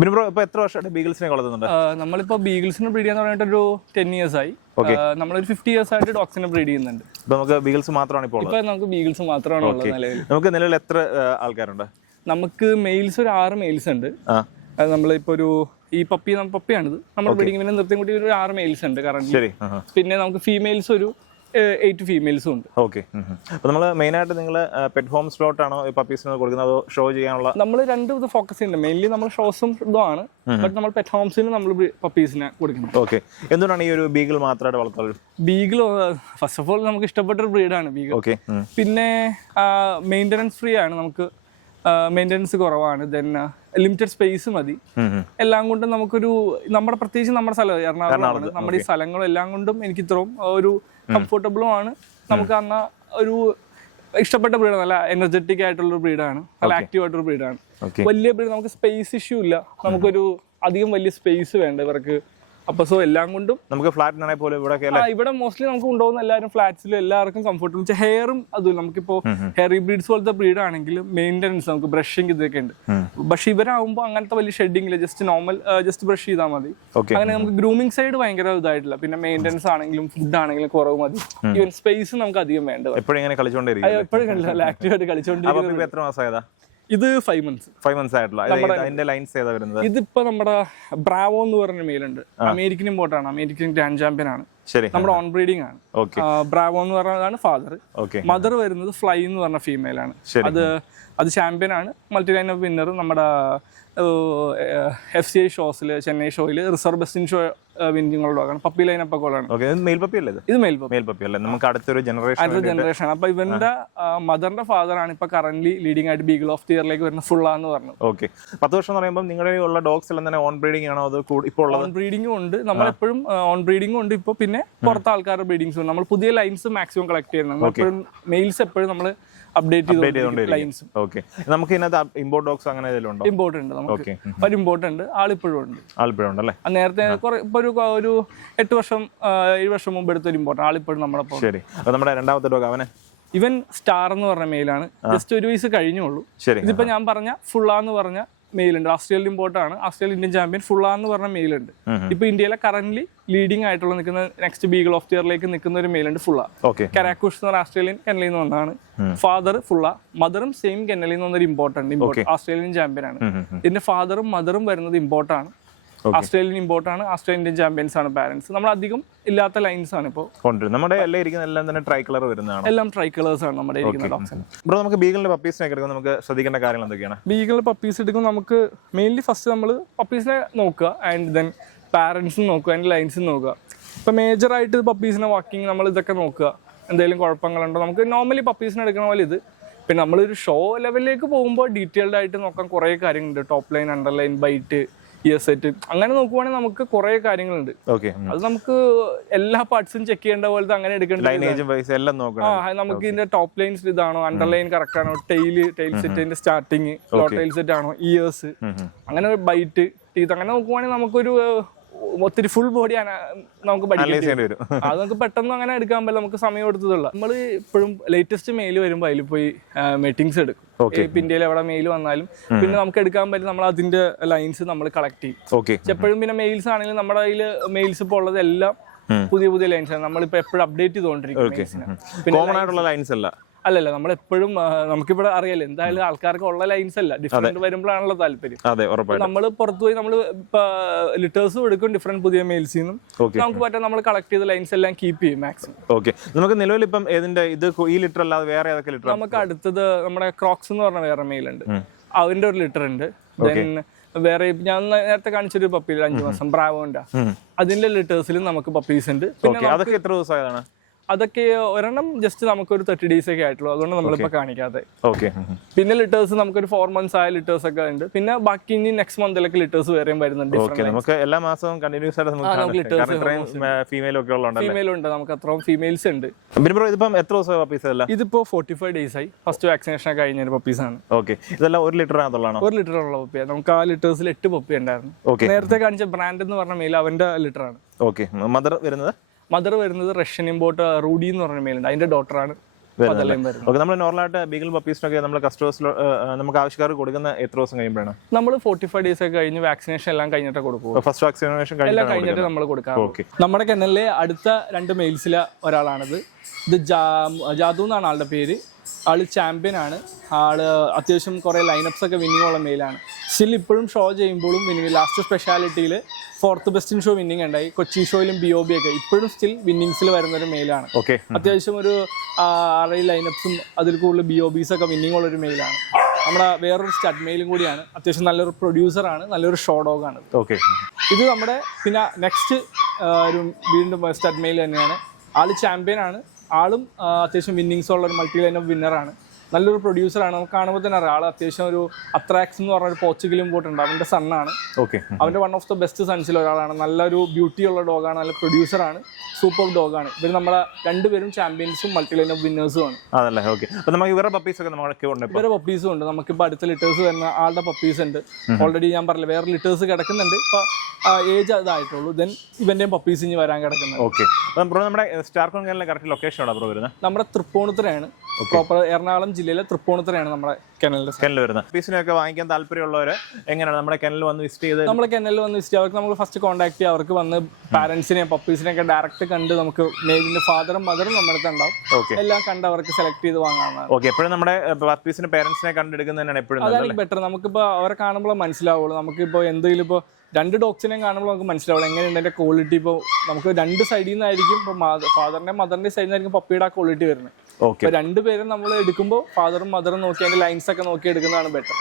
Bro ഇപ്പോൾ എത്ര വർഷമായിട്ട് ബീഗിൾസിനെ വളർത്തുന്നുണ്ട്? നമ്മളിപ്പോൾ ബീഗിൾസിനെ ബ്രീഡ് ചെയ്യാന്ന് പറഞ്ഞിട്ട് ഒരു 10 years ആയി. നമ്മളൊരു 50 years ആയിട്ട് ഡോഗ്സിനെ ബ്രീഡ് ചെയ്യുന്നുണ്ട്. ഇപ്പോൾ നമുക്ക് ബീഗിൾസ് മാത്രമാണ് ഇപ്പോൾ ഉള്ളത്? ഇപ്പോൾ നമുക്ക് ബീഗിൾസ് മാത്രമാണ് ഉള്ളത് നിലവിൽ. നമുക്ക് നിലവിൽ എത്ര ആൾക്കാരുണ്ട്? നമുക്ക് മെയിൽസ് ഒരു 6 മെയിൽസ് ഉണ്ട്. നമ്മളിപ്പോൾ ഒരു ഈ പപ്പിയാണിത് നമ്മൾ ബ്രീഡിങ്ങിന് നിർത്തി കൂട്ടി ഒരു 6 മെയിൽസ് ഉണ്ട് കറന്റ്. പിന്നെ നമുക്ക് ഫീമെയിൽസ് ഒരു 8 ഫീമെയിൽസും ഉണ്ട്. ഓക്കെ. അപ്പോൾ നമ്മൾ മെയിനായിട്ട് നിങ്ങൾ പെറ്റ് ഹോം സ്ലോട്ട് ആണോ ഈ പപ്പീസിന് കൊടുക്കുന്നത്, അതോ ഷോ ചെയ്യാനുള്ള? നമ്മൾ രണ്ടും ഇത് ഫോക്കസ് ചെയ്യുന്നുണ്ട്. മെയിൻലി നമ്മൾ ഷോസും ഇതുമാണ്, ബട്ട് നമ്മൾ പെറ്റ് ഹോംസിന് നമ്മൾ പപ്പീസിനെ കൊടുക്കുന്നത്. ഓക്കെ. എന്തുകൊണ്ടാണ് ഈ ഒരു ബീഗിൾ മാത്രമായിട്ട് വളർത്തുന്നത്? ബീഗിൾ ഫസ്റ്റ് ഓഫ് ഓൾ നമുക്ക് ഇഷ്ടപ്പെട്ട ഒരു ബ്രീഡാണ് ബീഗിൾ. ഓക്കെ. പിന്നെ മെയിൻ്റനൻസ് ഫ്രീ ആണ്, നമുക്ക് മെയിൻ്റനൻസ് കുറവാണ്, ദെൻ ലിമിറ്റഡ് സ്പേസ് മതി. എല്ലാം കൊണ്ടും നമുക്കൊരു പ്രത്യേകിച്ച് നമ്മുടെ സ്ഥലം എറണാകുളമാണ്, നമ്മുടെ ഈ സ്ഥലങ്ങളും എല്ലാം കൊണ്ടും എനിക്ക് ഇത്രയും ഒരു കംഫർട്ടബിളും ആണ്. നമുക്ക് അന്ന് ഒരു ഇഷ്ടപ്പെട്ട ബ്രീഡ്, നല്ല എനർജറ്റിക് ആയിട്ടുള്ള ബ്രീഡാണ്, നല്ല ആക്റ്റീവ് ആയിട്ടൊരു ബ്രീഡാണ്. വലിയ ബ്രീഡ്, നമുക്ക് സ്പേസ് ഇഷ്യൂ ഇല്ല, നമുക്കൊരു അധികം വലിയ സ്പേസ് വേണ്ട ഇവർക്ക്. അപ്പൊ സോ എല്ലാം കൊണ്ടും നമുക്ക് ഫ്ലാറ്റിനാണെ പോലും ഇവിടെ മോസ്റ്റ്ലി നമുക്ക് കൊണ്ടുപോകുന്ന എല്ലാവരും ഫ്ലാറ്റ്സിലും എല്ലാവർക്കും കംഫർട്ടബിൾ. ഹെയറും അതും നമുക്കിപ്പോ ഹെയർ ബ്രീഡ്സ് പോലത്തെ ബ്രീഡ് ആണെങ്കിൽ മെയിൻ്റനൻസ് നമുക്ക് ബ്രഷിങ് ഇതൊക്കെ ഉണ്ട്. പക്ഷെ ഇവരാകുമ്പോൾ അങ്ങനത്തെ വലിയ ഷെഡിങ് ഇല്ല, ജസ്റ്റ് നോർമൽ ജസ്റ്റ് ബ്രഷ് ചെയ്താൽ മതി. അങ്ങനെ നമുക്ക് ഗ്രൂമിംഗ് സൈഡ് ഭയങ്കര ഇതായിട്ടില്ല. പിന്നെ മെയിൻ്റനൻസ് ആണെങ്കിലും ഫുഡ് ആണെങ്കിലും കുറവ് മതി. ഈവൻ സ്പേസ് നമുക്ക് അധികം വേണ്ട. എപ്പോഴും കളിച്ചോണ്ടിരിക്കും, എപ്പോഴും കണ്ടില്ല, ആക്റ്റീവ് ആയിട്ട് കളിച്ചോണ്ടിരിക്കും. എത്ര മാസമായതാ ഇത്? 5 months. 5 months ആയിട്ടുള്ള. അതിന്റെ ലൈൻസ് ഏതാ വരുന്നത്? ഇതിപ്പോ നമ്മുടെ ബ്രാവോ എന്ന് പറഞ്ഞ മെയിലുണ്ട്, അമേരിക്കൻ ഇമ്പോർട്ട് ആണ്, അമേരിക്കൻ ഗ്രാൻഡ് ചാമ്പ്യൻ ആണ്, നമ്മുടെ ഓൺ ബ്രീഡിംഗ് ആണ്. ബ്രാവോ എന്ന് പറഞ്ഞതാണ് ഫാദർ. മദർ വരുന്നത് ഫ്ലൈ എന്ന് പറഞ്ഞ ഫീമെയിൽ ആണ്. അത് ചാമ്പ്യൻ ആണ്, മൾട്ടി ലൈൻ ഓഫ് വിന്നർ. നമ്മുടെ FCI ഷോസിൽ, ചെന്നൈ ഷോയിൽ റിസർവ് ബെസ്റ്റിൻ ഷോ വിന്നിങ്ങുള്ള ഡോഗാണ്. പപ്പി ലൈൻ അപ്പ് ആണ്. ഇത് മെയിൽ പപ്പി അല്ലേ? ഇത് മെയിൽ പപ്പി അല്ലേ? നമുക്ക് അടുത്തൊരു ജനറേഷൻ. അപ്പൊ ഇവന്റെ മദറിന്റെ ഫാദർ ആണ് ഇപ്പൊ കറന്റ് ലീഡിംഗ് ആയിട്ട് ബീഗിൾ ഓഫ് ദി ഇയറിലേക്ക് വരുന്ന ഫുള്ളാന്ന് പറഞ്ഞു. ഓക്കെ. 10 വർഷം എന്ന് പറയുമ്പോൾ നിങ്ങളുടെ ഉള്ള ഡോഗ്സ് എല്ലാം തന്നെ ഓൺ ബ്രീഡിംഗ് ആണോ? അത് ഇപ്പോൾ ഓൺ ബ്രീഡിംഗും ഉണ്ട്, നമ്മളെപ്പോഴും ഓൺ ബ്രീഡിംഗും ഉണ്ട്. ഇപ്പൊ പിന്നെ പുറത്തെ ആൾക്കാരുടെ ബ്രീഡിംഗ്സ് ഉണ്ട്. നമ്മൾ പുതിയ ലൈൻസ് മാക്സിമം കളക്ട് ചെയ്യുന്നത്. എപ്പോഴും മെയിൽസ് എപ്പോഴും നമ്മൾ അപ്ഡേറ്റ് ചെയ്തുകൊണ്ടിരിക്കും. ഓക്കെ. നമുക്ക് ഇതിനകത്ത് ഇമ്പോർട്ട് ഡോഗ്സ് അങ്ങനെ ഏതെങ്കിലും ഉണ്ടോ? ഇമ്പോർട്ട് ഉണ്ട്, നമുക്ക് ഒരു ഇമ്പോർട്ട് ഉണ്ട്, ആളിപ്പോഴും ഉണ്ട്. നേരത്തെ ഇപ്പൊ ഒരു 8 വർഷം 7 വർഷം മുമ്പ് എടുത്തൊരു ഇമ്പോർട്ട് ആളിപ്പോഴും നമ്മുടെ. ശരി. അപ്പൊ നമ്മുടെ രണ്ടാമത്തെ ഡോഗ് ഇവൻ സ്റ്റാർ എന്ന് പറഞ്ഞ മെയിലാണ്, ജസ്റ്റ് 1 വയസ്സ് കഴിഞ്ഞുള്ളൂ. ഇതിപ്പോ ഞാൻ പറഞ്ഞ ഫുള്ളാന്ന് പറഞ്ഞ മെയിലുണ്ട്, ഓസ്ട്രേലിയൻ ഇമ്പോർട്ടാണ്, ഓസ്ട്രേലിയൻ ഇന്ത്യൻ ചാമ്പ്യൻ ഫുള്ളാന്ന് പറഞ്ഞ മെയിലുണ്ട്. ഇപ്പൊ ഇന്ത്യയിലെ കറന്റ് ലീഡിംഗ് ആയിട്ടുള്ള നിൽക്കുന്ന നെക്സ്റ്റ് ബീഗിൾ ഓഫ് ദി ഇയറിലേക്ക് നിൽക്കുന്ന ഒരു മെയിലുണ്ട് ഫുള്ള. കരാക്കുഷ് എന്ന് പറഞ്ഞ ഓസ്ട്രേലിയൻ കെന്നലിൽ നിന്ന് വന്നതാണ്. ഫാദർ ഫുള്ള, മദറും സെയിം കെന്നലിൽ നിന്ന് വന്നൊരു ഇമ്പോർട്ട് ഓസ്ട്രേലിയൻ ചാമ്പ്യൻ ആണ്. ഇതിന്റെ ഫാദറും മദറും വരുന്നത് ഇമ്പോർട്ടാണ്, ഓസ്ട്രേലിയൻ ഇമ്പോർട്ടാണ്, ഓസ്ട്രേലിയൻ ഇന്ത്യൻ ചാമ്പ്യൻസ് ആണ് പാരന്റ്സ്. നമ്മൾ അധികം ഇല്ലാത്ത ലൈൻസ് ആണ് ഇപ്പോൾ നമ്മുടെ എല്ലാം തന്നെ ട്രൈ കളർ വരുന്നതാണ്. എല്ലാം ട്രൈ കളേഴ്സ് ആണ് നമ്മുടെ ഇരിക്കുന്ന ഡോഗ്സ്. ബ്രോ, നമുക്ക് ബീഗിളിന്റെ പപ്പീസിനെ എടുക്കുമ്പോൾ നമുക്ക് ശ്രദ്ധിക്കേണ്ട കാര്യങ്ങൾ എന്തൊക്കെയാണ്? ബീഗിളിന്റെ പപ്പീസ് എടുക്കുമ്പോൾ നമുക്ക് മെയിൻലി ഫസ്റ്റ് നമ്മൾ പപ്പീസിനെ നോക്കുക, ആൻഡ് ദെൻ പാരന്റ്സും നോക്കുക, ആൻഡ് ലൈൻസും നോക്കുക. ഇപ്പൊ മേജർ ആയിട്ട് പപ്പീസിനെ വാക്കിങ് നമ്മൾ ഇതൊക്കെ നോക്കുക, എന്തെങ്കിലും കുഴപ്പങ്ങളുണ്ടോ. നമുക്ക് നോർമലി പപ്പീസിനെ എടുക്കണ പോലെ ഇത്. പിന്നെ നമ്മളൊരു ഷോ ലെവലിലേക്ക് പോകുമ്പോൾ ഡീറ്റെയിൽഡ് ആയിട്ട് നോക്കാൻ കുറേ കാര്യങ്ങളുണ്ട്. Top line, under line, bite, ear set, അങ്ങനെ നോക്കുവാണെങ്കിൽ നമുക്ക് കുറെ കാര്യങ്ങളുണ്ട്. അത് നമുക്ക് എല്ലാ പാർട്സും ചെക്ക് ചെയ്യേണ്ട പോലത്തെ അങ്ങനെ എടുക്കേണ്ട. നമുക്ക് ഇതിന്റെ ടോപ്പ് ലൈൻസ് ഇതാണോ, അണ്ടർ ലൈൻ കറക്റ്റ് ആണോ, ടെയിൽ സെറ്റിന്റെ സ്റ്റാർട്ടിങ്, ലോ ടെയിൽ സെറ്റ് ആണോ, ഇയേഴ്സ്, അങ്ങനെ ബൈറ്റ്, ടീത്ത്, അങ്ങനെ നോക്കുവാണെങ്കിൽ നമുക്കൊരു ഒത്തിരി ഫുൾ ബോഡി നമുക്ക് പഠിക്കേണ്ടി വരും. അത് നമുക്ക് പെട്ടെന്ന് അങ്ങനെ എടുക്കാൻ പറ്റില്ല, നമുക്ക് സമയം എടുത്തതുള്ള. നമ്മൾ ഇപ്പോഴും ലേറ്റസ്റ്റ് മെയിൽ വരുമ്പോൾ അതിൽ പോയി മീറ്റിംഗ്സ് എടുക്കും. ഇപ്പൊ ഇന്ത്യയിൽ എവിടെ മെയിൽ വന്നാലും പിന്നെ നമുക്ക് എടുക്കാൻ പറ്റും, നമ്മൾ അതിന്റെ ലൈൻസ് നമ്മൾ കളക്ട് ചെയ്യും എപ്പോഴും. പിന്നെ മെയിൽസ് ആണെങ്കിലും നമ്മുടെ കയ്യിൽ മെയിൽസ് ഇപ്പോൾ ഉള്ളത് എല്ലാം പുതിയ പുതിയ ലൈൻസ് ആണ്, നമ്മളിപ്പോ എപ്പോഴും അപ്ഡേറ്റ് ചെയ്തുകൊണ്ടിരിക്കും. അല്ലല്ല, നമ്മളെപ്പോഴും നമുക്കിവിടെ അറിയാലോ എന്തായാലും ആൾക്കാർക്ക് ഉള്ള ലൈൻസ് അല്ല, ഡിഫറെന്റ് വരുമ്പോഴാണല്ലോ താല്പര്യം. നമ്മൾ പുറത്തു പോയി നമ്മൾ ഇപ്പൊ ലിറ്റേഴ്സും എടുക്കും ഡിഫറെന്റ് പുതിയ മെയിൽസിൽ നിന്നും. നമുക്ക് പറ്റാൻ നമ്മൾ കളക്ട് ചെയ്ത ലൈൻസ് എല്ലാം കീപ്പ് ചെയ്യും മാക്സിമം. നമുക്ക് നിലവിൽ ഇപ്പം ഈ ലിറ്റർ അല്ലാതെ വേറെ ഏതൊക്കെ ലിറ്റർ? നമുക്ക് അടുത്തത് നമ്മുടെ ക്രോക്സ് എന്ന് പറഞ്ഞ വേറെ മെയിൽ ഉണ്ട്, അതിന്റെ ഒരു ലിറ്റർ ഉണ്ട്. ദെൻ വേറെ ഞാൻ നേരത്തെ കാണിച്ചൊരു പപ്പി 5 മാസം ബ്രാവോന്റെ, അതിന്റെ ലിറ്റേഴ്സിലും നമുക്ക് പപ്പീസ് ഉണ്ട്. പിന്നെ അതൊക്കെ എത്ര ദിവസമായതാണ്? അതൊക്കെ ഒരെണ്ണം ജസ്റ്റ് നമുക്കൊരു 30 days ഒക്കെ ആയിട്ടുള്ളൂ, അതുകൊണ്ട് നമ്മളിപ്പോ കാണിക്കാതെ. പിന്നെ ലിറ്റേഴ്സ് നമുക്കൊരു 4 months ആയ ലിറ്റേഴ്സ് ഒക്കെ ഉണ്ട്. പിന്നെ ബാക്കി ഇനി നെക്സ്റ്റ് മന്തിലൊക്കെ ലിറ്റേഴ്സ് വേറെയും വരുന്നുണ്ട്. നമുക്ക് എല്ലാ മാസവും കണ്ടിന്യൂസ് ആയിട്ട് ഫീമെയിൽ ഉണ്ട്, നമുക്ക് അത്രയും ഫീമെയിൽസ് ഉണ്ട്. എത്ര ദിവസം? ഇതിപ്പോ 45 days ആയി, ഫസ്റ്റ് വാക്സിനേഷൻ കഴിഞ്ഞ പപ്പീസ് ആണ്. ഇതെല്ലാം 1 ലിറ്റർ ഉള്ള പപ്പിയാണ്. നമുക്ക് ആ ലിറ്റേഴ്സിൽ 8 പപ്പി ഉണ്ടായിരുന്നു. നേരത്തെ കാണിച്ച ബ്രാൻഡ് എന്ന് പറഞ്ഞ മെയിൽ അവന്റെ ലിറ്റർ ആണ്. മദർ വരുന്നത് റഷ്യൻ ഇമ്പോർട്ട് റൂഡി എന്ന് പറഞ്ഞ മെയിലുണ്ട്, അതിന്റെ ഡോട്ടറാണ്. പതലയും വരുന്നത്. ഓക്കെ, നമ്മൾ നോർമലായിട്ട് ബീഗൽ പപ്പീസിനൊക്കെ നമ്മൾ കസ്റ്റമേഴ്സിൽ നമുക്ക് ആവശ്യക്കാർക്ക് കൊടുക്കുന്ന എത്ര ദിവസം കഴിയുമ്പോഴാണ്? നമ്മൾ 45 ഡേയ്സ് ഒക്കെ കഴിഞ്ഞ് വാക്സിനേഷൻ എല്ലാം കഴിഞ്ഞിട്ട് കൊടുക്കും. ഫസ്റ്റ് വാക്സിനേഷൻ എല്ലാം കഴിഞ്ഞിട്ട് നമ്മൾ കൊടുക്കാം. ഓക്കെ. നമ്മുടെ കെന്നലിലെ അടുത്ത 2 മെയിൽസിലെ ഒരാളാണിത്. ഇത് ജാദു എന്നാണ് ആളുടെ പേര്. ആള് ചാമ്പ്യൻ ആണ്. ആള് അത്യാവശ്യം കുറെ ലൈനപ്സ് ഒക്കെ വിന്നിങ് ഉള്ള മെയിലാണ്. സ്റ്റിൽ ഇപ്പോഴും ഷോ ചെയ്യുമ്പോഴും വിന്നിങ്, ലാസ്റ്റ് സ്പെഷ്യാലിറ്റിയിൽ 4th best in show winning ഉണ്ടായി. കൊച്ചി ഷോയിലും BOB ഒക്കെ ഇപ്പോഴും സ്റ്റിൽ വിന്നിങ്സിൽ വരുന്നൊരു മെയിലാണ്. ഓക്കെ. അത്യാവശ്യം ഒരു 6 ലൈനപ്സും അതിൽ കൂടുതൽ BOBs ഒക്കെ വിന്നിങ് ഉള്ളൊരു മെയിലാണ്. നമ്മുടെ വേറൊരു സ്റ്റഡ് മെയിലും കൂടിയാണ്. അത്യാവശ്യം നല്ലൊരു പ്രൊഡ്യൂസറാണ്, നല്ലൊരു ഷോ ഡോഗാണ്. ഓക്കെ. ഇത് നമ്മുടെ പിന്നെ നെക്സ്റ്റ് ഒരു വീണ്ടും സ്റ്റഡ് മെയിൽ തന്നെയാണ്. ആള് ചാമ്പ്യൻ ആണ്. ആളും അത്യാവശ്യം വിന്നിങ്സ് ഉള്ള ഒരു മൾട്ടി ലൈൻ ഓഫ് വിന്നറാണ്. നല്ലൊരു പ്രൊഡ്യൂസറാണ്. നമുക്ക് കാണുമ്പോൾ തന്നെ അറിയാം ആൾ അത്യാവശ്യം ഒരു അത്രാക്സ് എന്ന് പറഞ്ഞ ഒരു പോർച്ചുഗൽ ഇമ്പോർട്ട് ഉണ്ട്. അവൻ്റെ സണ്ണാണ്. ഓക്കെ. അവൻ്റെ വൺ ഓഫ് ദ ബെസ്റ്റ് സൺസിൽ ഒരാളാണ്. നല്ലൊരു ബ്യൂട്ടി ഉള്ള ഡോഗാണ്, നല്ല പ്രൊഡ്യൂസറാണ്, സൂപ്പർ ഡോഗാണ്. ഇവർ നമ്മളെ 2 പേരും ചാമ്പ്യൻസും മൾട്ടി ലൈൻ ഓഫ് വിന്നേഴ്സും ആണ്. അതല്ലേ? ഓക്കെ. അപ്പോൾ നമുക്ക് ഇവരുടെ പപ്പീസ് ഒക്കെ നമ്മളൊക്കെ ഉണ്ട്. ഇവരുടെ പപ്പീസും ഉണ്ട്. നമുക്കിപ്പോൾ അടുത്ത ലിറ്റേഴ്സ് വരുന്ന ആളുടെ പപ്പീസ് ഉണ്ട്. ഓൾറെഡി ഞാൻ പറഞ്ഞില്ല, വേറെ ലിറ്റേഴ്സ് കിടക്കുന്നുണ്ട്. ഇപ്പോൾ ഏജ് അതായിട്ടുള്ളൂ. ദെൻ ഇവൻ്റെയും പപ്പീസ് ഇനി വരാൻ കിടക്കുന്നത്. ഓക്കെ. അപ്പോൾ നമ്മുടെ സ്റ്റാർക്കോൺ കെനലിലെ കറക്റ്റ് ലൊക്കേഷൻ എവിടെ ബ്രോ വരുന്നത്? നമ്മുടെ തൃപ്പൂണിത്തുറയാണ്. പ്രോപ്പർ എറണാകുളം ജില്ലയിലെ തൃപ്പൂണിത്തുറയാണ് നമ്മുടെ കെനൽ വരുന്നത്. പീസിനൊക്കെ വാങ്ങിക്കാൻ താല്പര്യമുള്ളവർ എങ്ങനെയാണ് നമ്മുടെ കെനൽ വന്ന് വിസിറ്റ് ചെയ്ത്? നമ്മുടെ കെനലിൽ വന്ന് വിസിറ്റ് അവർക്ക് നമ്മൾ ഫസ്റ്റ് കോൺടാക്ട് ചെയ്യുക. അവർക്ക് വന്ന് പാരന്റ്സിനെയും പപ്പീസിനെയൊക്കെ ഡയറക്റ്റ് കണ്ട് നമുക്ക് മെയിലിന്റെ ഫാദറും മദറും നമ്മുടെ അടുത്ത് ഉണ്ടാവും. ഓക്കെ. എല്ലാം കണ്ട് അവർക്ക് സെലക്ട് ചെയ്ത് വാങ്ങാവുന്നതാണ്. ഓക്കെ. എപ്പോഴും നമ്മുടെ പപ്പീസിന്റെ പേരൻസിനെ കണ്ടെടുക്കുന്നതന്നെയാണ് എപ്പോഴും അതായിരിക്കും ബെറ്റർ. നമുക്കിപ്പോൾ അവരെ കാണുമ്പോൾ മനസ്സിലാവുള്ളൂ. നമുക്കിപ്പോൾ എന്തെങ്കിലും ഇപ്പോൾ 2 ഡോഗ്സിനെയും കാണുമ്പോൾ നമുക്ക് മനസ്സിലാവുള്ളൂ എങ്ങനെയുണ്ട് അതിന്റെ ക്വാളിറ്റി. ഇപ്പോൾ നമുക്ക് 2 സൈഡിൽ നിന്നായിരിക്കും, ഇപ്പോൾ ഫാദറിന്റെ മദറിന്റെ സൈഡിൽ നിന്നായിരിക്കും പപ്പിയുടെ ആ ക്വാളിറ്റി വരുന്നത്. ഓക്കെ. 2 പേരും നമ്മൾ എടുക്കുമ്പോൾ ഫാദറും മദറും നോക്കി അതിന്റെ ലൈൻസ് ഒക്കെ നോക്കി എടുക്കുന്നതാണ് ബെറ്റർ.